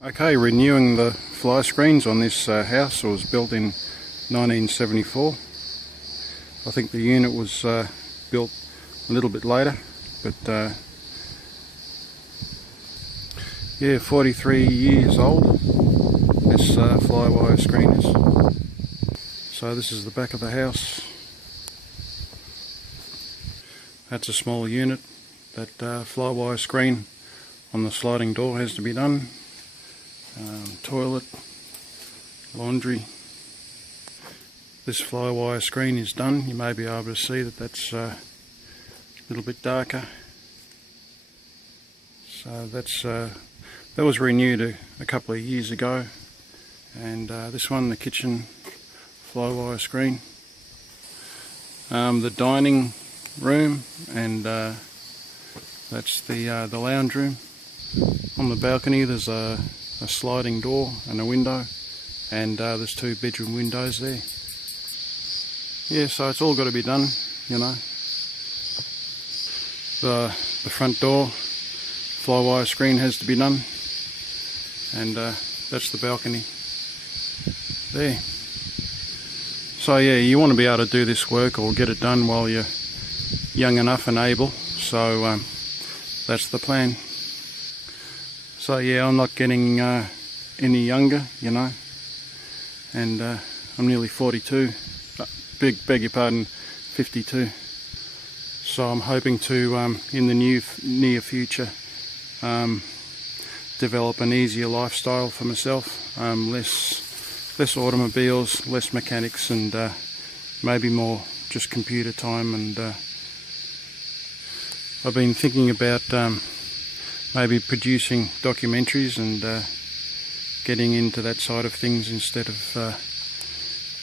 Okay, renewing the fly screens on this house. It was built in 1974. I think the unit was built a little bit later, but yeah, 43 years old this fly wire screen is. So this is the back of the house. That's a small unit. That fly wire screen on the sliding door has to be done. Toilet, laundry. This fly wire screen is done. You may be able to see that that's a little bit darker. So that was renewed a couple of years ago. And this one, the kitchen fly wire screen. The dining room, and that's the lounge room. On the balcony there's a sliding door and a window, and there's two bedroom windows there. Yeah, so it's all got to be done, you know. The front door fly wire screen has to be done, and that's the balcony there. So yeah, you want to be able to do this work or get it done while you're young enough and able, so that's the plan. So yeah, I'm not getting any younger, you know, and I'm nearly 42, beg your pardon, 52. So I'm hoping to, in the near future, develop an easier lifestyle for myself, less automobiles, less mechanics, and maybe more just computer time. And I've been thinking about maybe producing documentaries and getting into that side of things instead of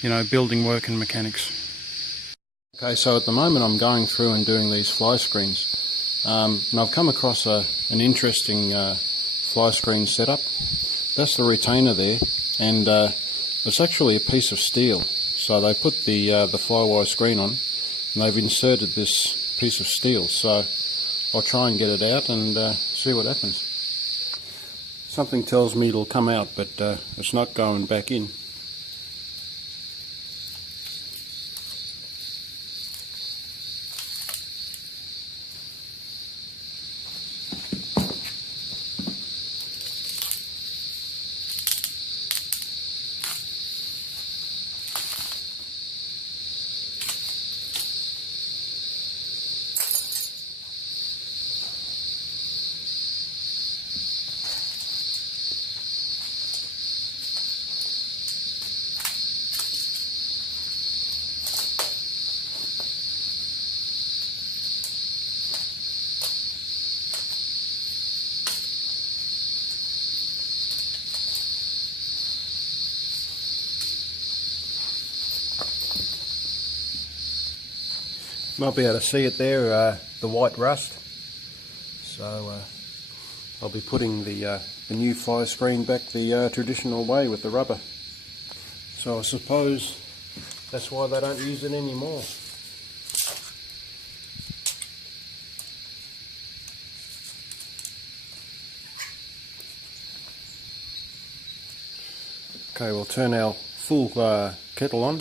you know, building work and mechanics. Okay, so at the moment I'm going through and doing these fly screens, and I've come across an interesting fly screen setup. That's the retainer there, and it's actually a piece of steel. So they put the fly wire screen on, and they've inserted this piece of steel. So I'll try and get it out and see what happens. Something tells me it'll come out, but it's not going back in. Might be able to see it there, the white rust. So I'll be putting the new fly screen back the traditional way with the rubber. So I suppose that's why they don't use it anymore. Okay, we'll turn our full kettle on,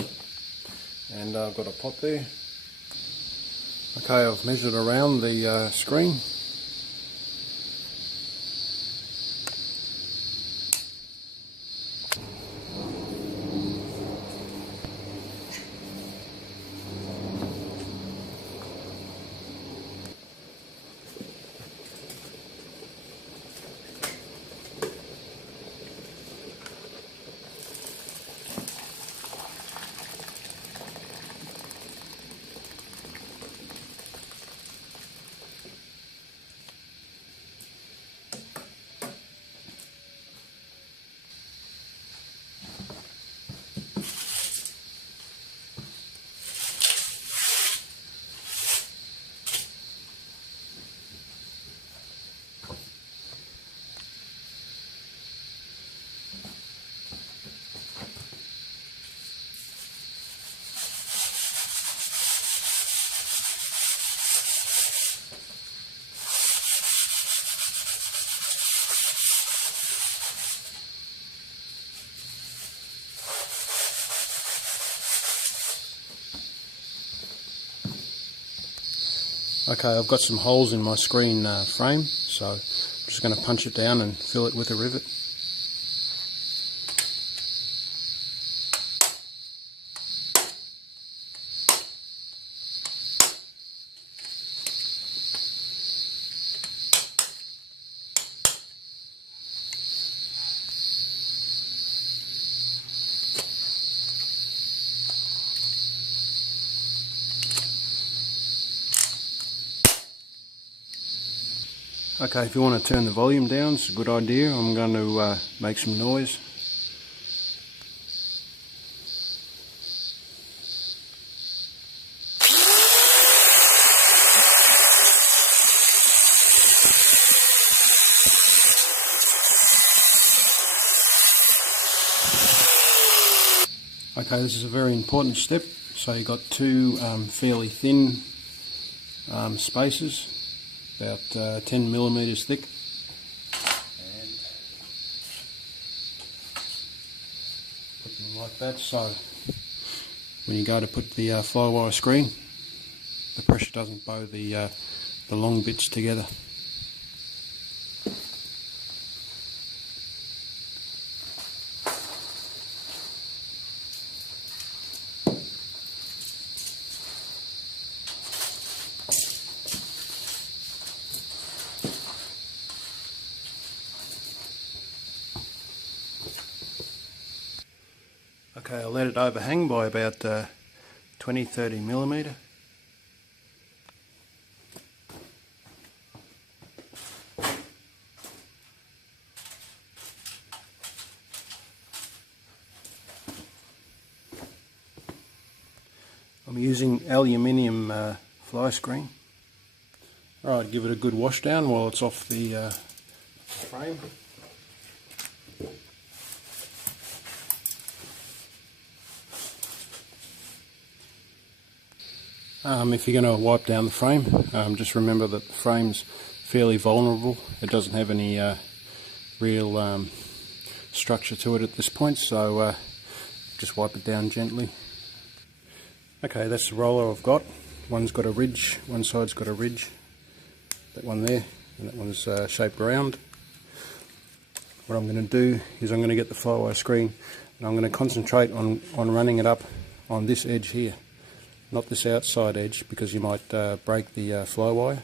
and I've got a pot there. Okay, I've measured around the screen. Okay, I've got some holes in my screen frame, so I'm just going to punch it down and fill it with a rivet. Okay, if you want to turn the volume down, it's a good idea. I'm going to make some noise. Okay, this is a very important step. So you've got two fairly thin spacers, about 10 millimeters thick. And put them like that, so when you go to put the flywire screen, the pressure doesn't bow the long bits together. Okay, I'll let it overhang by about 20-30 millimeter. I'm using aluminium fly screen. Alright, give it a good wash down while it's off the frame. If you're going to wipe down the frame, just remember that the frame's fairly vulnerable. It doesn't have any real structure to it at this point, so just wipe it down gently. Okay, that's the roller I've got. One's got a ridge, one side's got a ridge. That one there, and that one's shaped round. What I'm going to do is I'm going to get the flywire screen and I'm going to concentrate on running it up on this edge here. Not this outside edge, because you might break the flywire,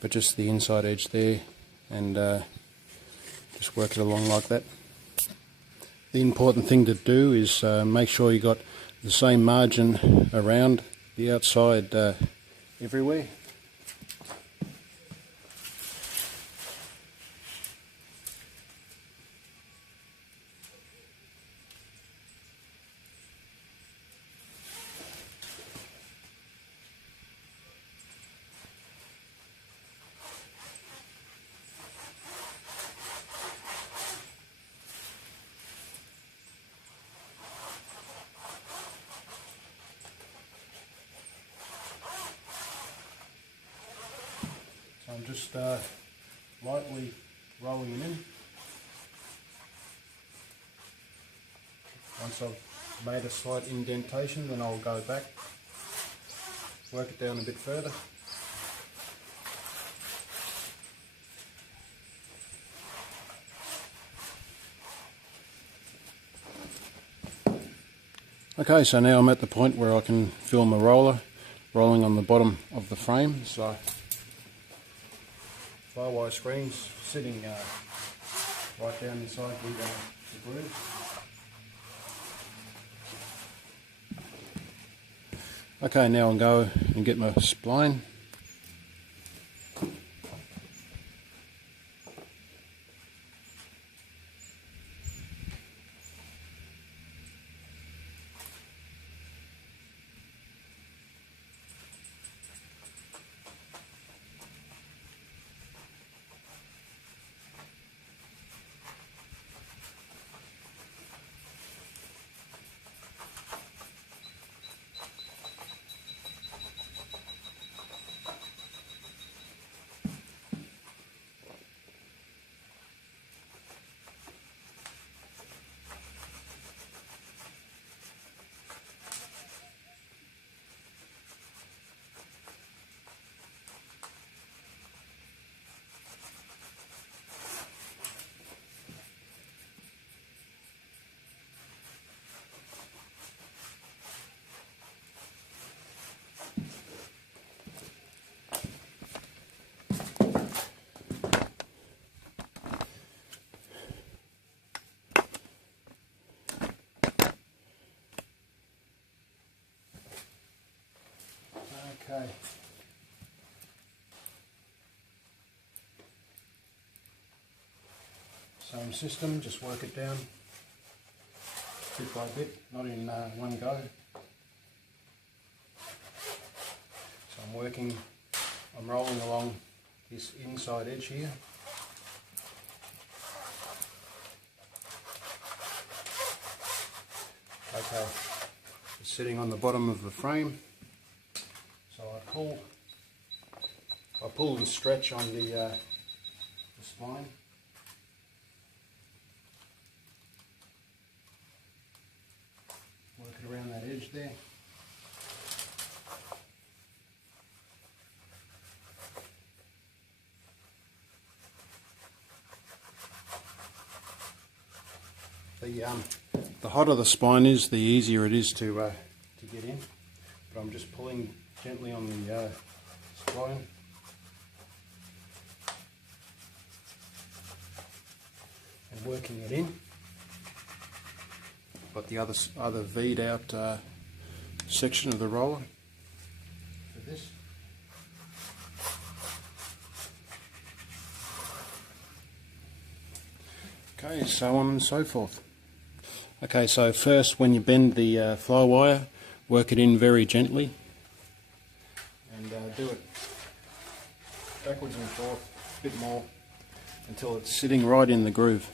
but just the inside edge there, and just work it along like that. The important thing to do is make sure you got the same margin around the outside everywhere. I'm just lightly rolling it in. Once I've made a slight indentation, then I'll go back, work it down a bit further. Okay, so now I'm at the point where I can feel my roller rolling on the bottom of the frame. So flywire screen's sitting right down inside the groove. Okay, now I'll go and get my spline. Same system, just work it down bit by bit, not in one go. So I'm rolling along this inside edge here. Okay, it's sitting on the bottom of the frame. So I pull the stretch on the spline. Work it around that edge there. The hotter the spine is, the easier it is to get in. But I'm just pulling gently on the spline. And working it in. Got the other V'd out section of the roller for this. Okay, so on and so forth. Okay, so first when you bend the fly wire, work it in very gently and do it backwards and forth a bit more until it's sitting right in the groove.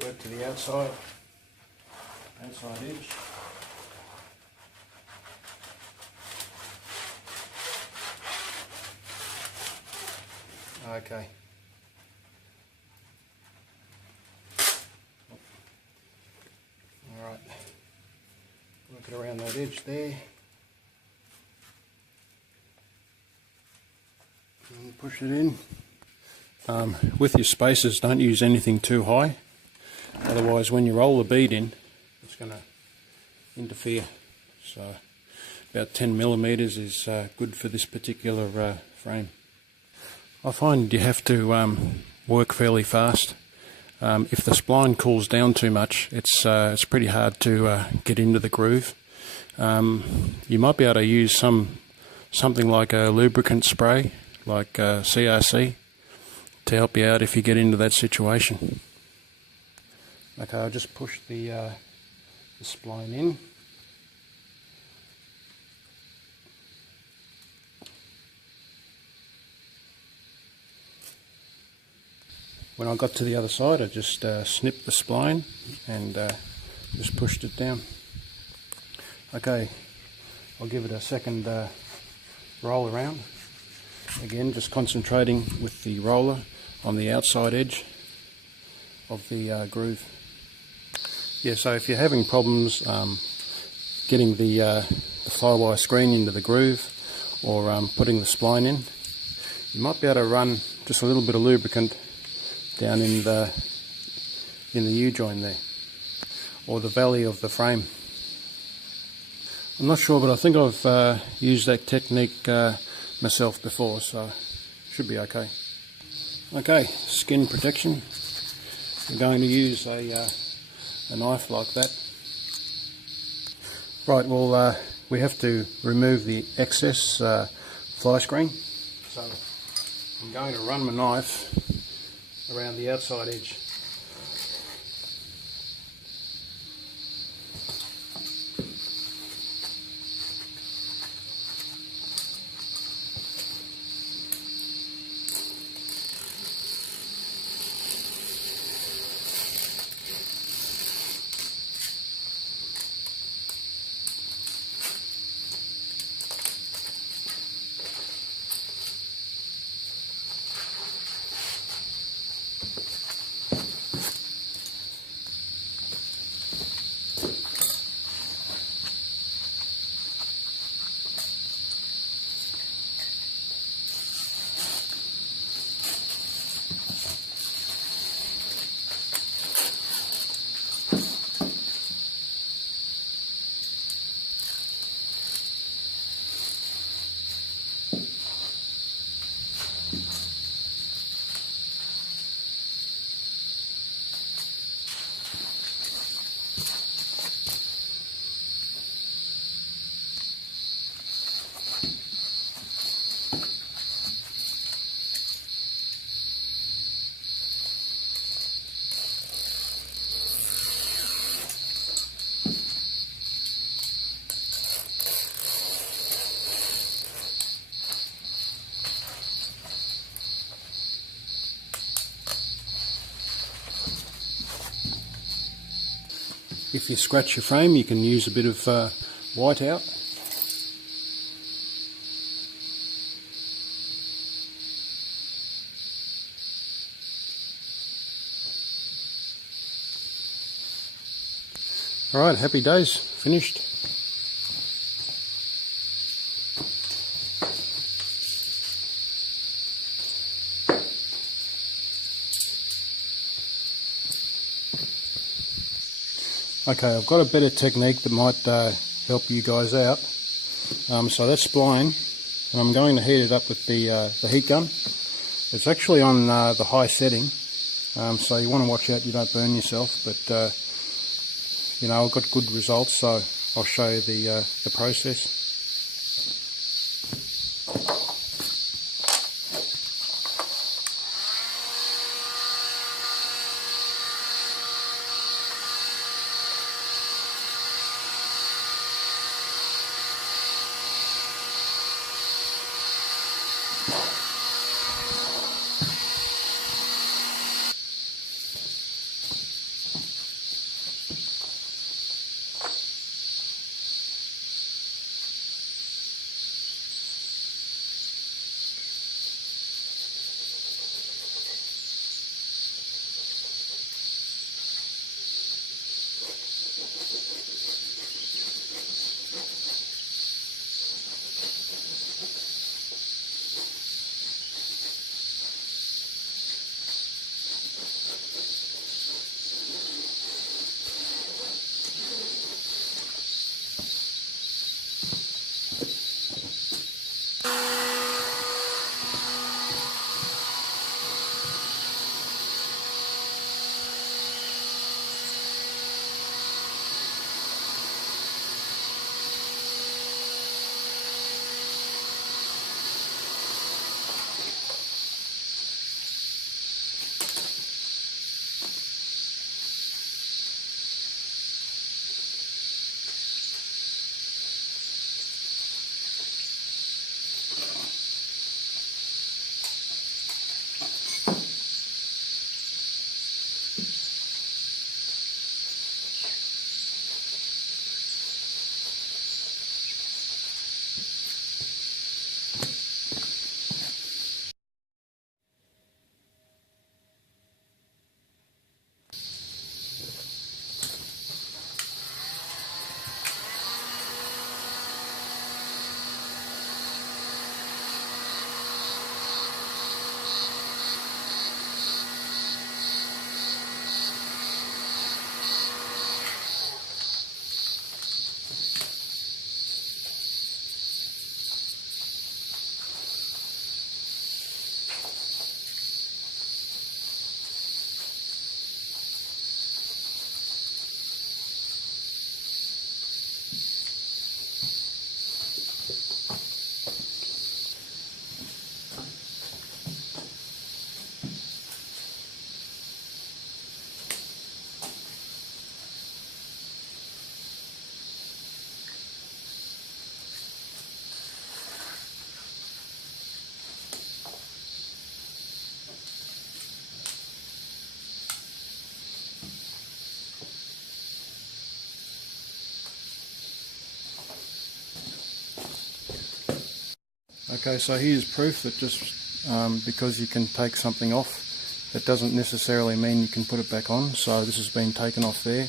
Work to the outside edge. Okay. Alright. Work it around that edge there. And push it in. With your spacers, don't use anything too high. Otherwise, when you roll the bead in, it's going to interfere. So, about 10 millimeters is good for this particular frame. I find you have to work fairly fast. If the spline cools down too much, it's pretty hard to get into the groove. You might be able to use something like a lubricant spray, like CRC, to help you out if you get into that situation. Okay, I'll just push the spline in. When I got to the other side, I just snipped the spline and just pushed it down. Okay, I'll give it a second roll around. Again, just concentrating with the roller on the outside edge of the groove. Yeah, so if you're having problems getting the flywire screen into the groove or putting the spline in, you might be able to run just a little bit of lubricant down in the U-joint there, or the valley of the frame. I'm not sure, but I think I've used that technique myself before, so should be okay. Okay, skin protection. I'm going to use a knife like that. Right, well we have to remove the excess fly screen, so I'm going to run my knife around the outside edge. If you scratch your frame, you can use a bit of white out. Alright, happy days, finished. Okay, I've got a better technique that might help you guys out. So that's spline, and I'm going to heat it up with the heat gun. It's actually on the high setting, so you want to watch out you don't burn yourself, but you know, I've got good results, so I'll show you the process. Okay, so here's proof that just because you can take something off, that doesn't necessarily mean you can put it back on. So this has been taken off there.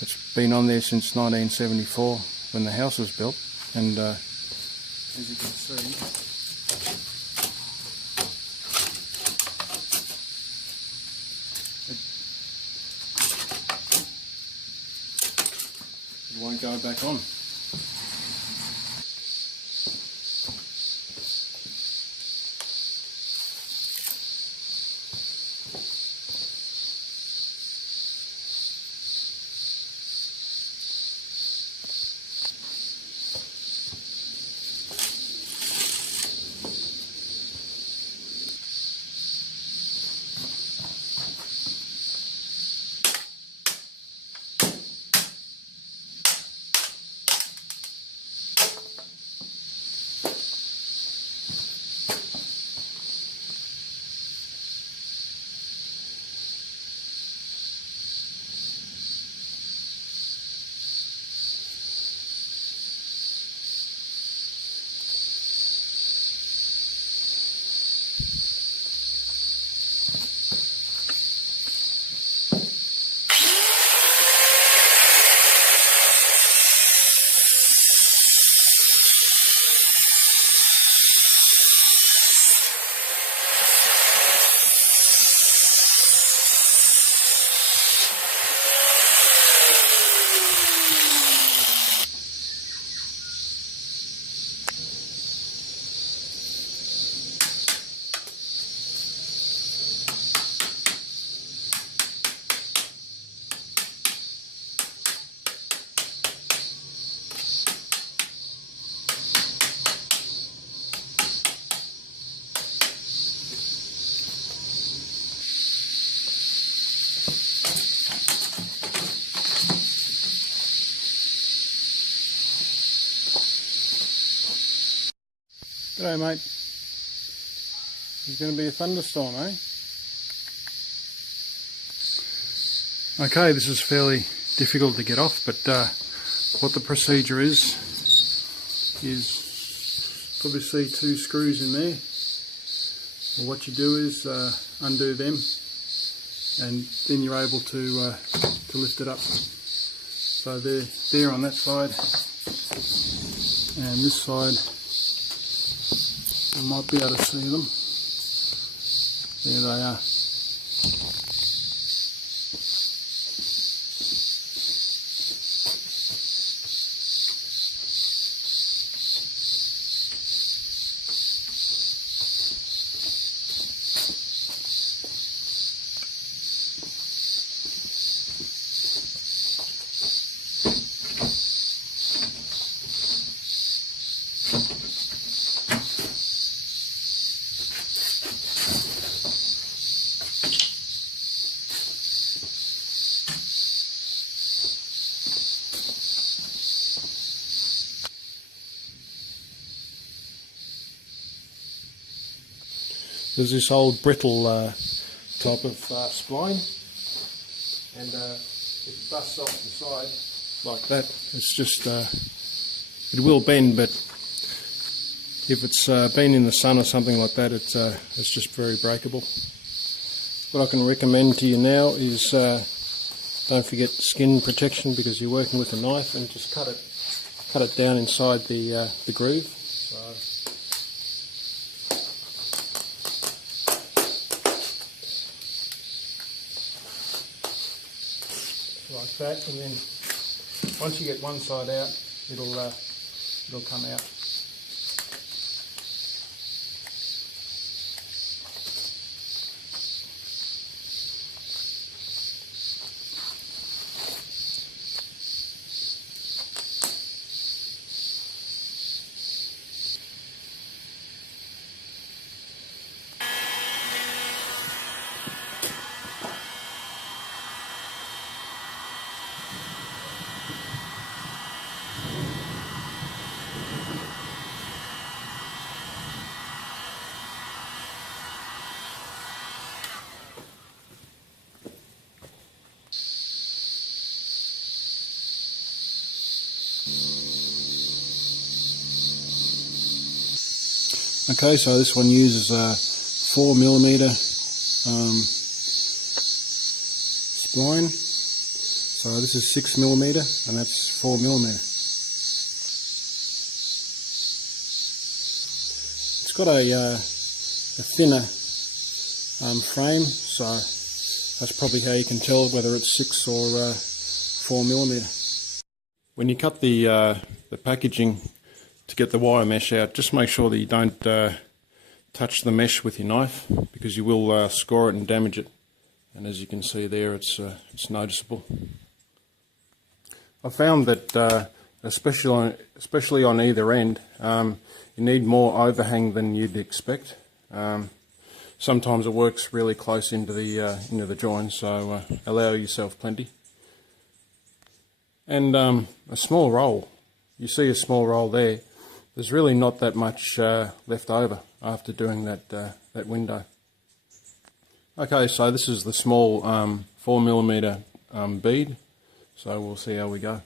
It's been on there since 1974 when the house was built, and as you can see, it won't go back on. G'day mate. There's going to be a thunderstorm, eh? Okay, this is fairly difficult to get off, but what the procedure is probably see 2 screws in there. Well, what you do is undo them, and then you're able to lift it up. So they're there on that side, and this side you might be able to see them. There they are. There's this old brittle type of spline, and if it busts off the side like that, it's just it will bend, but if it's been in the sun or something like that, it's just very breakable. What I can recommend to you now is don't forget skin protection, because you're working with a knife, and just cut it down inside the groove. So, like that, and then once you get one side out, it'll come out. Okay, so this one uses a 4mm spline. So this is 6mm, and that's 4mm. It's got a thinner frame, so that's probably how you can tell whether it's 6 or 4mm. When you cut the packaging to get the wire mesh out, just make sure that you don't touch the mesh with your knife, because you will score it and damage it. And as you can see there, it's noticeable. I found that especially on either end, you need more overhang than you'd expect. Sometimes it works really close into the join, so allow yourself plenty. And a small roll. You see a small roll there. There's really not that much left over after doing that window. Okay, so this is the small 4mm bead, so we'll see how we go.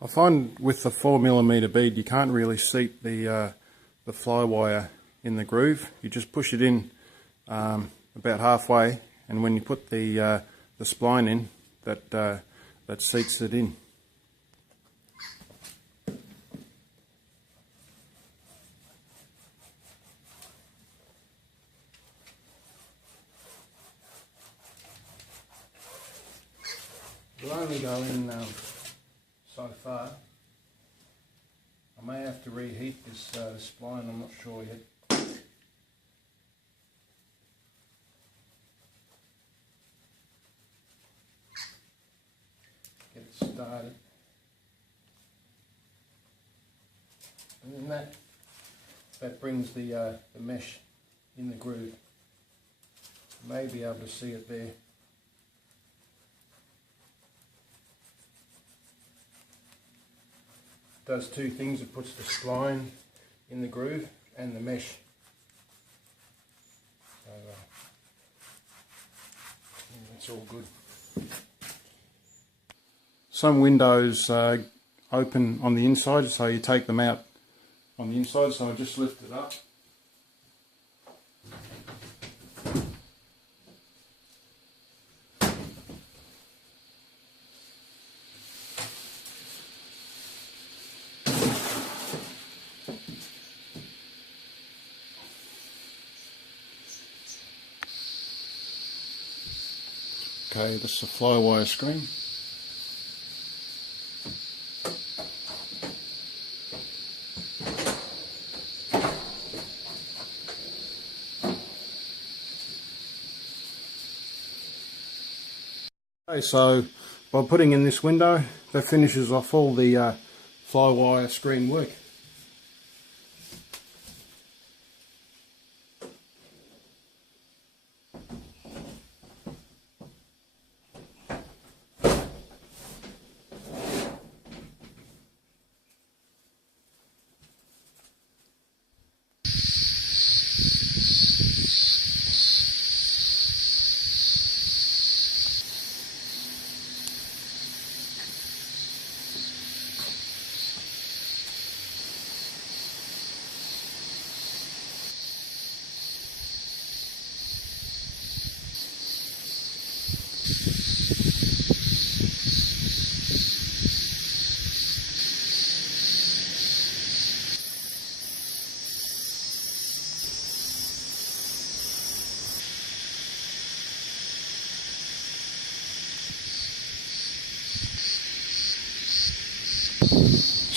I find with the 4mm bead you can't really seat the fly wire in the groove. You just push it in about halfway, and when you put the spline in, that seats it in. We'll only go in so far. I may have to reheat this spline, I'm not sure yet. Get it started. And then that brings the mesh in the groove. You may be able to see it there. It does two things. It puts the spline in the groove and the mesh. So, that's all good. Some windows open on the inside, so you take them out on the inside, so I just lift it up. Okay, this is a fly wire screen. Okay, so by putting in this window, that finishes off all the fly wire screen work.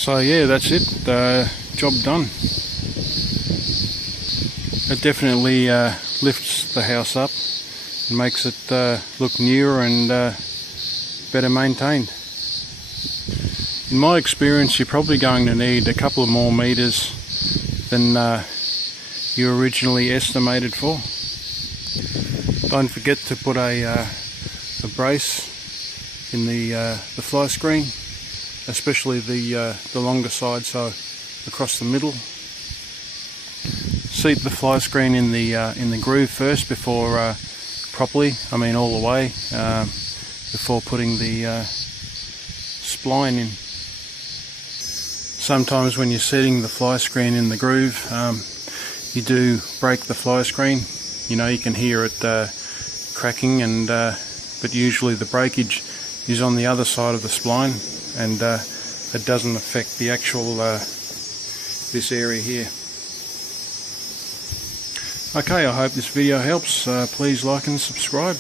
So yeah, that's it, job done. It definitely lifts the house up and makes it look newer and better maintained. In my experience, you're probably going to need a couple of more meters than you originally estimated for. Don't forget to put a brace in the fly screen, especially the longer side, so across the middle. Seat the fly screen in the groove first before properly, I mean all the way, before putting the spline in. Sometimes when you're setting the fly screen in the groove, you do break the fly screen. You know, you can hear it cracking, and but usually the breakage is on the other side of the spline, and it doesn't affect the actual this area here. Okay, I hope this video helps. Please like and subscribe.